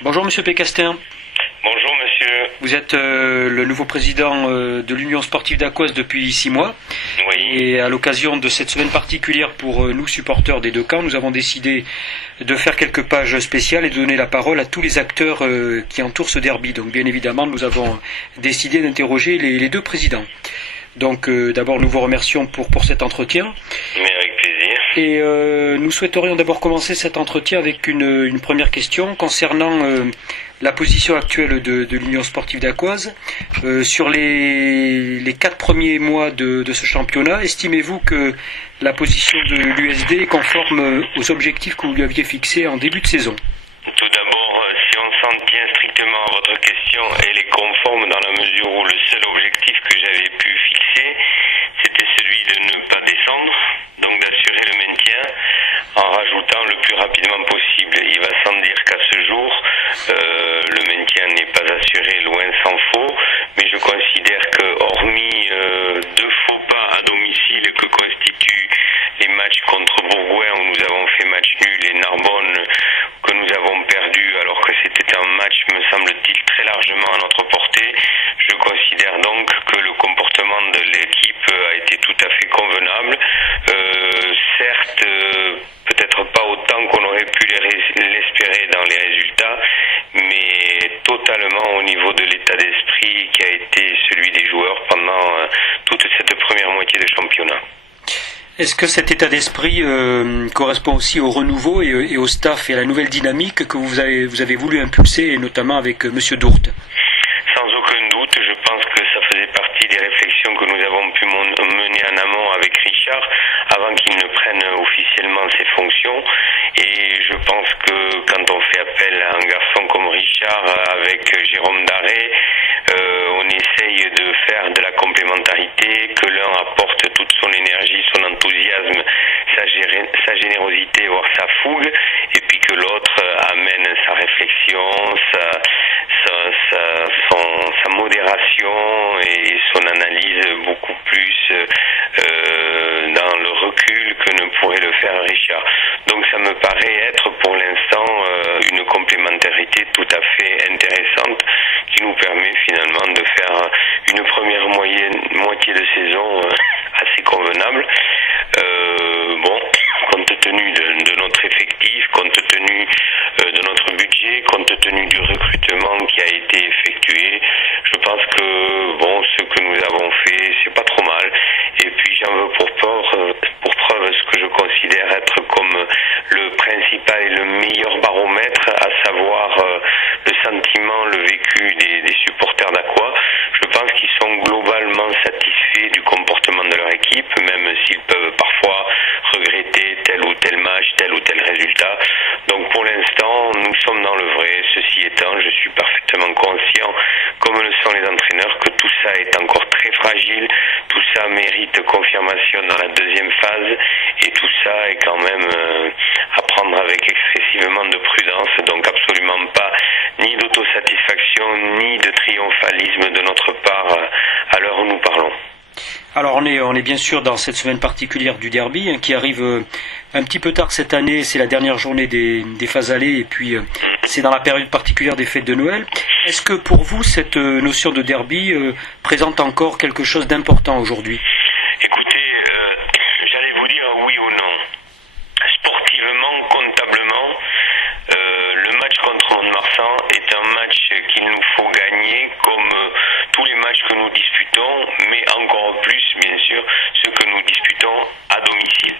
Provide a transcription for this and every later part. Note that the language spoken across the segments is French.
Bonjour Monsieur Pécastin. Bonjour monsieur. Vous êtes le nouveau président de l'Union sportive d'Aquoise depuis 6 mois. Oui. Et à l'occasion de cette semaine particulière pour nous supporters des deux camps, nous avons décidé de faire quelques pages spéciales et de donner la parole à tous les acteurs qui entourent ce derby. Donc bien évidemment, nous avons décidé d'interroger les deux présidents. Donc d'abord, nous vous remercions pour cet entretien. Mais avec plaisir. Et nous souhaiterions d'abord commencer cet entretien avec une première question concernant la position actuelle de l'Union sportive d'Aquoise. Sur les 4 premiers mois de ce championnat, estimez-vous que la position de l'USD est conforme aux objectifs que vous lui aviez fixés en début de saison? Tout d'abord, si on s'en tient strictement à votre question, elle est conforme dans la mesure où le seul objectif que j'avais pu fixer, c'était celui de ne pas descendre, donc d'assurer le maintien en rajoutant le plus rapidement possible. Il va sans dire qu'à ce jour, le maintien n'est pas assuré, loin s'en faut, mais je considère que hormis 2 faux pas à domicile que constituent les matchs contre Bourgoin où nous avons fait match nul et Narbonne que nous avons perdu alors que c'était un match, me semble-t-il, très largement à notre portée, je considère donc que le comportement de l'équipe a été tout à fait convenable. Certes, peut-être pas autant qu'on aurait pu l'espérer dans les résultats, mais totalement au niveau de l'état d'esprit qui a été celui des joueurs pendant toute cette première moitié de championnat. Est-ce que cet état d'esprit correspond aussi au renouveau et au staff et à la nouvelle dynamique que vous avez voulu impulser, et notamment avec Monsieur Dourte? Sans aucun doute, je pense que ça faisait partie des réflexions que nous avons pu mener en amont avec Richard avant qu'il ne prenne officiellement ses fonctions. Et je pense que quand on fait appel à un garçon comme Richard avec Jérôme Daré, on essaye de faire de la complémentarité, que l'un apporte toute son énergie, son enthousiasme, sa générosité, voire sa fougue, et puis que l'autre amène sa réflexion, sa modération et son analyse beaucoup plus dans le recul que ne pourrait le faire Richard. Donc ça me paraît être pour l'instant une complémentarité tout à fait intéressante qui nous permet finalement de faire une première moitié de saison assez convenable. Compte tenu de notre effectif, compte tenu de notre budget, compte tenu du recrutement qui a été effectué, je pense que ce que nous avons fait, c'est pas trop mal. Et puis j'en veux pour preuve ce que je considère être comme le principal et le meilleur baromètre, à savoir le sentiment, le vécu des supporters d'Aqua. Je pense qu'ils sont globalement satisfaits du comportement de leur équipe, même s'ils peuvent parfois regretter tel ou tel match, tel ou tel résultat. Donc pour l'instant, nous sommes dans le vrai. Ceci étant, je suis parfaitement conscient, comme le sont les entraîneurs, que tout ça est encore très fragile, tout ça mérite confirmation dans la deuxième phase, et tout ça est quand même à prendre avec excessivement de prudence, donc absolument pas ni d'autosatisfaction, ni de triomphalisme de notre part à l'heure où nous parlons. Alors on est bien sûr dans cette semaine particulière du derby qui arrive un petit peu tard cette année. C'est la dernière journée des phases allées et puis c'est dans la période particulière des fêtes de Noël. Est-ce que pour vous cette notion de derby présente encore quelque chose d'important aujourd'hui? Écoutez, j'allais vous dire oui ou non. Sportivement, comptablement, le match contre Mont-de-Marsan est un match qu'il nous faut gagner comme tous les matchs que nous disputons, mais encore plus, bien sûr, ceux que nous disputons à domicile.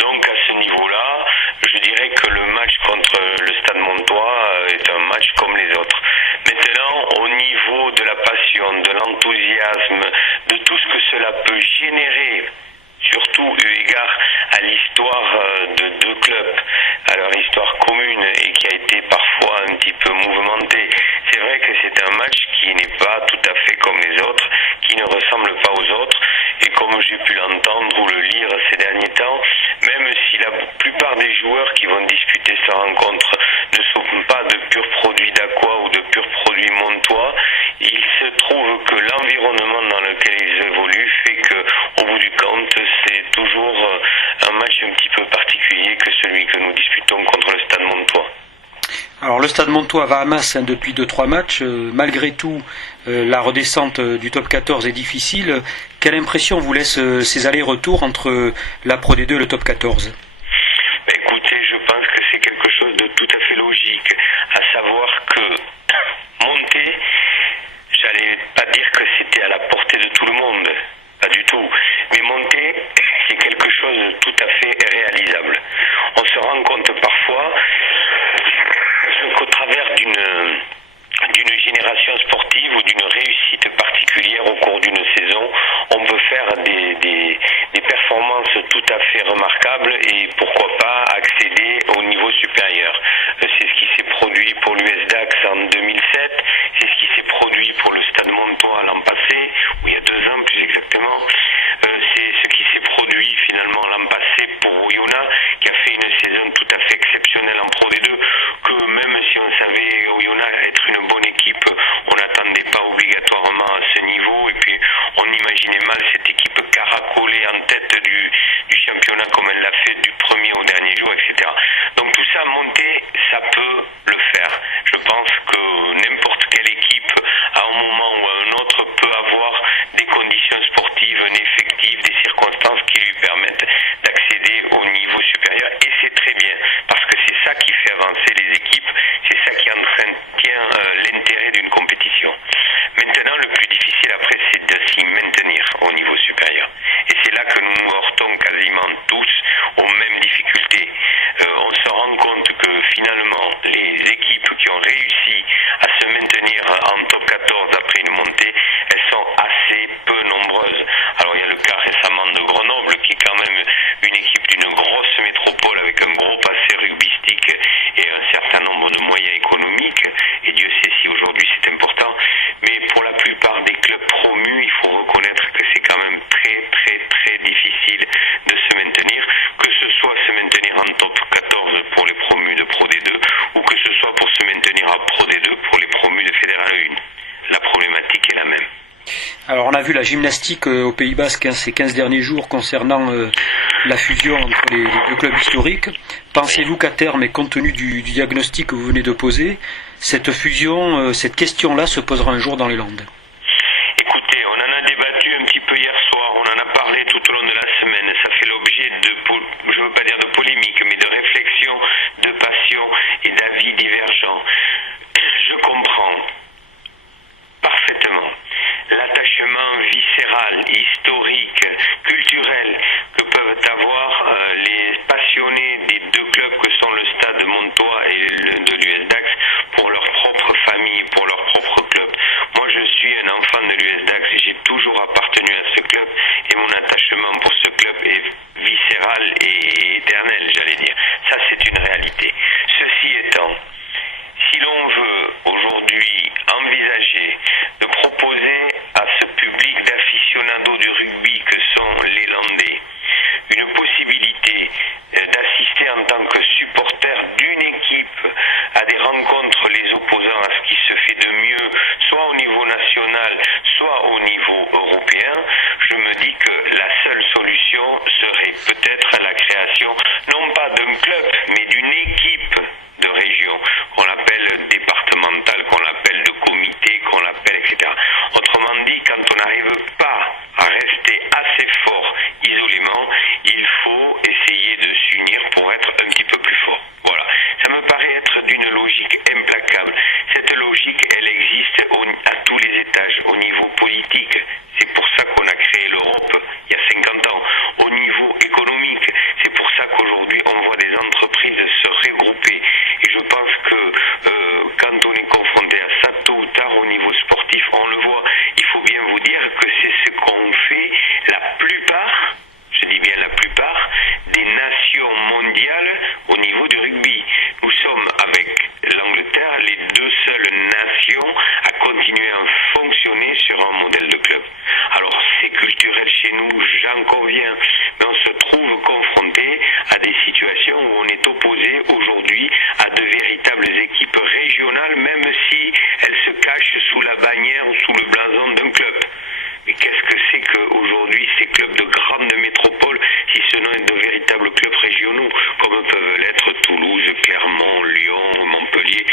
Donc à ce niveau-là, je dirais que le match contre le Stade Montois est un match comme les autres. Maintenant, au niveau de la passion, de l'enthousiasme, de tout ce que cela peut générer, surtout eu égard à l'histoire de deux clubs, à leur histoire commune et qui a été parfois un petit peu mouvementée. C'est vrai que c'est un match qui n'est pas tout à fait comme les autres, qui ne ressemble pas aux autres, et comme j'ai pu l'entendre ou le lire ces derniers temps, même si la plupart des joueurs qui vont disputer cette rencontre ne sont pas de purs produits d'Aqua ou de purs produits montois, il se trouve que l'environnement dans lequel ils évoluent fait que, au bout du compte, c'est toujours un match un petit peu particulier que celui que nous disputons contre le Stade Montois. Alors le Stade Montois va à masse depuis 2-3 matchs. Malgré tout, la redescente du top 14 est difficile. Quelle impression vous laisse ces allers-retours entre la Pro D2 et le top 14 ? Écoutez, je pense que c'est quelque chose de tout à fait logique, à savoir que monter, j'allais pas dire que c'était à la portée de tout le monde, pas du tout, mais monter, c'est quelque chose de tout à fait réalisable. On se rend compte parfois qu'au travers d'une génération sportive ou d'une réussite particulière au cours d'une saison, on peut faire des performances tout à fait remarquables et pourquoi pas accéder au niveau supérieur. C'est ce qui s'est produit pour l'US Dax en 2007, c'est ce qui s'est produit pour le Stade Montois l'an passé, ou il y a 2 ans plus exactement. C'est ce qui s'est produit finalement l'an passé pour Oyonnax, qui a fait une saison tout à fait exceptionnelle en Pro D2, que même si on savait Oyonnax être une bonne équipe, on n'attendait pas obligatoirement à ce niveau, et puis on imaginait mal cette équipe caracolée en tête du championnat comme elle l'a fait du premier au dernier jour, etc. Donc tout ça monter, ça peut le faire. Je pense que n'importe quelle équipe, à un moment ou à un autre, peut avoir des conditions sportives effectives, des circonstances qui lui permettent d'accéder au niveau supérieur, et c'est très bien, parce que c'est ça qui fait avancer les équipes, c'est ça qui entretient l'intérêt d'une compétition. Maintenant, le plus difficile après, c'est de s'y maintenir au niveau supérieur. Et c'est là que nous nous heurtons quasiment tous aux mêmes difficultés. On se rend compte que finalement, les équipes qui ont réussi à se maintenir en top 14 après une montée, elles sont assez peu nombreuses. Alors il y a le cas récemment de Grenoble, qui est quand même une équipe d'une grosse métropole avec un gros passé rugbystique et un certain nombre de moyens économiques, et Dieu sait si aujourd'hui c'est important, mais pour la plupart des clubs promus, il faut reconnaître que c'est quand même très très très difficile de se maintenir, que ce soit se maintenir en top 14 pour les promus de Pro D2 ou que ce soit pour se maintenir en Pro D2 pour les promus de Fédéral 1. La problématique est la même. Alors on a vu la gymnastique au Pays Basque ces 15 derniers jours concernant la fusion entre les 2 clubs historiques. Pensez-vous qu'à terme, et compte tenu du diagnostic que vous venez de poser, cette fusion, cette question-là se posera un jour dans les Landes ? Écoutez, on en a débattu un petit peu hier soir, on en a parlé tout au long de la semaine, ça fait l'objet je ne veux pas dire de polémique, mais de réflexion, de passion et d'avis divergents. Je comprends parfaitement l'attachement viscéral, historique, culturel que peuvent avoir les passionnés des 2 clubs que sont le Stade Montois et de l'US Dax pour leur propre famille, pour leur propre club. Moi je suis un enfant de l'US Dax, j'ai toujours appartenu à ce club et mon attachement pour ce club est viscéral et éternel, j'allais dire. Ça c'est une réalité. Ceci étant, si l'on veut aujourd'hui envisager de proposer à ce public d'aficionados du rugby que sont les Landais une possibilité d'assister en tant que supporter d'une équipe à des rencontres les opposant à ce qui se fait de mieux, soit au niveau national, soit au niveau européen, je me dis que la seule solution serait peut-être la création, non pas d'un club, mais d'une équipe de région, qu'on l'appelle départementale, qu'on l'appelle de comité, qu'on l'appelle, etc. Autrement dit, quand on n'arrive pas à rester assez fort isolément, il faut essayer de s'unir pour être un petit peu plus fort. Voilà. Ça me paraît être d'une logique implacable. Cette logique, elle existe à tous les étages, au niveau politique. C'est pour ça qu'on a créé l'Europe il y a 50 ans. Au niveau économique, c'est pour ça qu'aujourd'hui on voit des entreprises se regrouper. Et je pense que quand on est confronté à ça, tôt ou tard au niveau sportif, on le voit. Il faut bien vous dire que c'est ce qu'ont fait la plupart, je dis bien la plupart, des nations mondiales au niveau du rugby. Nous sommes avec l'Angleterre les 2 seules nations à continuer à fonctionner sur un modèle de club. Alors c'est culturel chez nous, j'en conviens, mais on se trouve confronté à des situations où on est opposé aujourd'hui à de véritables équipes régionales, même si elles se cachent sous la bannière ou sous le blason d'un club. Mais qu'est-ce que c'est qu'aujourd'hui ces clubs de grandes métropoles, si ce n'est de véritables clubs régionaux, comme peuvent l'être Toulouse, Clermont, Lyon, Montpellier,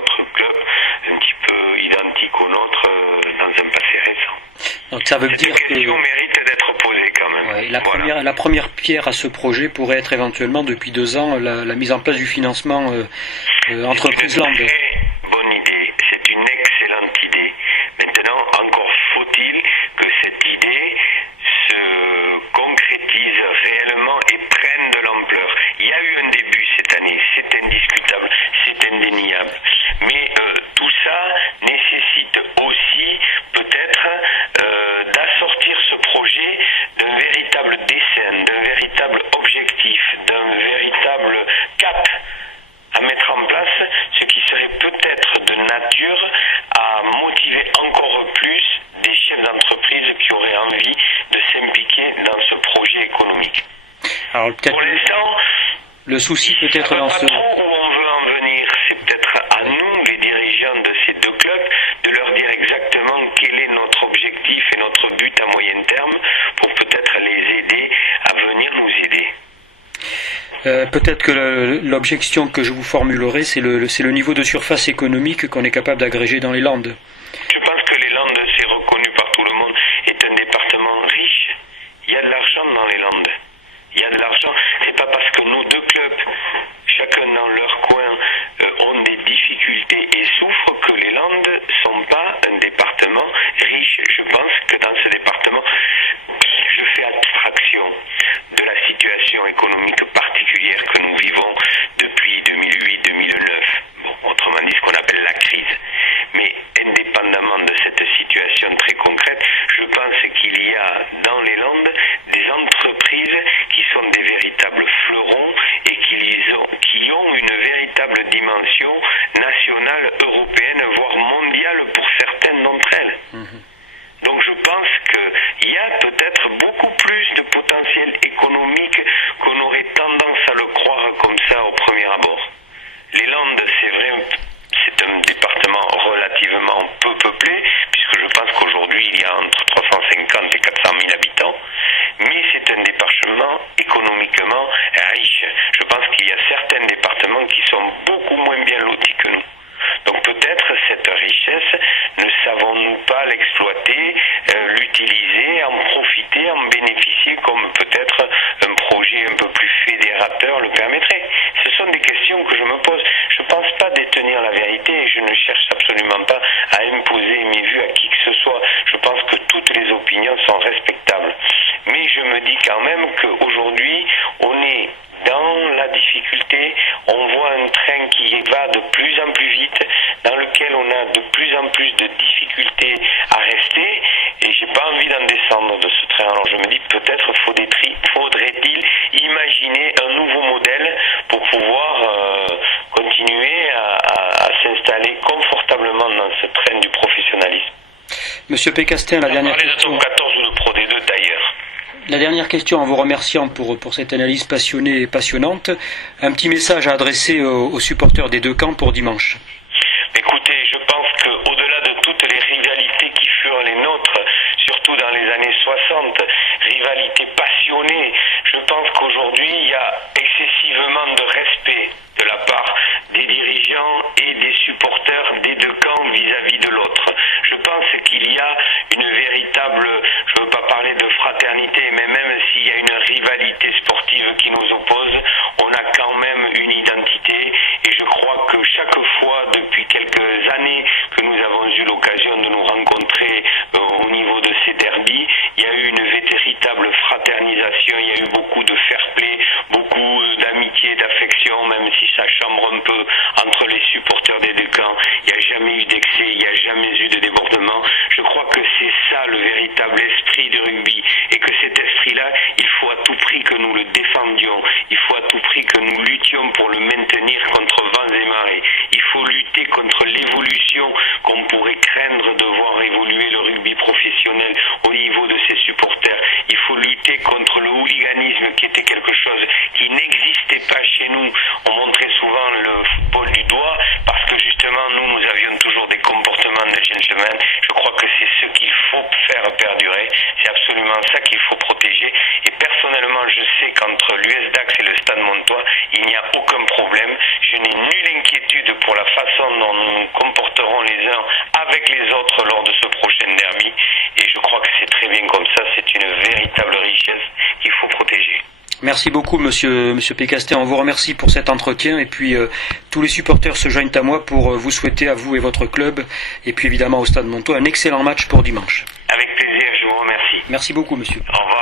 autre club un petit peu identique au nôtre dans un passé récent. Donc ça veut dire que... Cette question mérite d'être posée quand même. Ouais, la première pierre à ce projet pourrait être éventuellement, depuis 2 ans, la mise en place du financement entreprise Land. C'est une très bonne idée, c'est une excellente idée. Maintenant, encore faut-il que cette idée se concrétise réellement et prenne de l'ampleur. Il y a eu un début cette année, c'est indiscutable, c'est indéniable. Mais tout ça nécessite aussi peut-être d'assortir ce projet d'un véritable dessein, d'un véritable objectif, d'un véritable cap à mettre en place, ce qui serait peut-être de nature à motiver encore plus des chefs d'entreprise qui auraient envie de s'impliquer dans ce projet économique. Alors, pour l'instant, le souci peut-être dans ce... Pas trop où on veut en venir, c'est peut-être à nous, les dirigeants de ces 2 clubs, de leur dire exactement quel est notre objectif et notre but à moyen terme pour peut-être les aider à venir nous aider. Peut-être que l'objection que je vous formulerai, c'est le niveau de surface économique qu'on est capable d'agréger dans les Landes. Je pense que les Landes, c'est reconnu par tout le monde, est un département riche. Il y a de l'argent dans les Landes. Il y a de l'argent. C'est pas parce que nos 2 clubs, chacun dans leur coin, ont des difficultés et souffrent que les Landes sont pas un département riche. Je pense que dans ce département, je fais abstraction de la situation économique particulière que nous vivons depuis 2008-2009. Bon, autrement dit, ce qu'on appelle la crise. Mais indépendamment de cette situation très concrète, je pense qu'il y a dans les Landes des entreprises qui sont des véritables fleurons et qui ont une véritable dimension nationale, européenne, voire mondiale pour certaines d'entre elles. Donc je pense qu'il y a peut-être beaucoup plus de potentiel économique qu'on aurait tendance à le croire comme ça au premier abord. Les Landes, c'est vrai, c'est un département relativement peu peuplé, puisque je pense qu'aujourd'hui il y a entre 350 et 400 000 habitants, mais c'est un département économiquement riche. Je pense qu'il y a certains départements qui sont beaucoup moins bien lotis que nous. Donc peut-être cette richesse, ne savons-nous pas l'exploiter, l'utiliser, en profiter, en bénéficier comme peut-être un projet un peu plus fédérateur le permettrait. Ce sont des questions que je me pose. Je ne pense pas détenir la vérité et je ne cherche absolument pas à imposer mes vues à qui que ce soit. Je pense que toutes les opinions sont respectables. Mais je me dis quand même qu'aujourd'hui, on est dans la difficulté, on voit un train qui va de plus en plus vite, dans lequel on a de plus en plus de difficultés à rester, et j'ai pas envie d'en descendre de ce train. Alors je me dis peut-être faudrait-il imaginer un nouveau modèle pour pouvoir continuer à s'installer confortablement dans ce train du professionnalisme. Monsieur Pécastin, la dernière question. On parlait de top 14 ou de Pro D2 d'ailleurs. La dernière question, en vous remerciant pour cette analyse passionnée et passionnante, un petit message à adresser aux supporters des 2 camps pour dimanche. Écoutez, je pense qu'au-delà de toutes les rivalités qui furent les nôtres, surtout dans les années 60, rivalités passionnées, je pense qu'aujourd'hui il y a excessivement de respect de la part des dirigeants et des supporters des 2 camps vis-à-vis de l'autre. Je pense qu'il y a une véritable, je ne veux pas parler de fraternité, mais même s'il y a une rivalité sportive qui nous oppose, on a quand même une identité et je crois que chaque fois depuis quelques années que nous avons eu l'occasion de nous rencontrer au niveau de ces derbies, il y a eu une véritable fraternisation, il y a eu beaucoup de fair-play, beaucoup d'amitié, d'affection, même si ça chambre un peu entre les supporters des 2 camps. Il n'y a jamais eu d'excès, il n'y a jamais eu de débordement. Je crois que c'est ça le véritable esprit du rugby et que cet esprit-là, il faut à tout prix que nous le défendions, il faut à tout prix que nous luttions pour le maintenir contre vents et marées. Il faut lutter contre l'évolution qu'on pourrait craindre de voir évoluer le rugby professionnel au niveau de ses supporters. Il faut lutter contre le hooliganisme qui était quelque chose qui n'existait pas chez nous. On montrait souvent le football du doigt parce que justement nous avions toujours des comportements de gentlemen. Je crois que c'est ce qu'il faut faire perdurer. C'est absolument ça qu'il faut protéger. Et personnellement, je sais qu'entre l'US Dax et le Stade Montois, il n'y a aucun problème. Je n'ai nulle inquiétude pour la façon dont nous avec les autres lors de ce prochain derby. Et je crois que c'est très bien comme ça, c'est une véritable richesse qu'il faut protéger. Merci beaucoup, monsieur Pécastet. On vous remercie pour cet entretien. Et puis, tous les supporters se joignent à moi pour vous souhaiter à vous et votre club, et puis évidemment au Stade Montois, un excellent match pour dimanche. Avec plaisir, je vous remercie. Merci beaucoup, monsieur. Au revoir.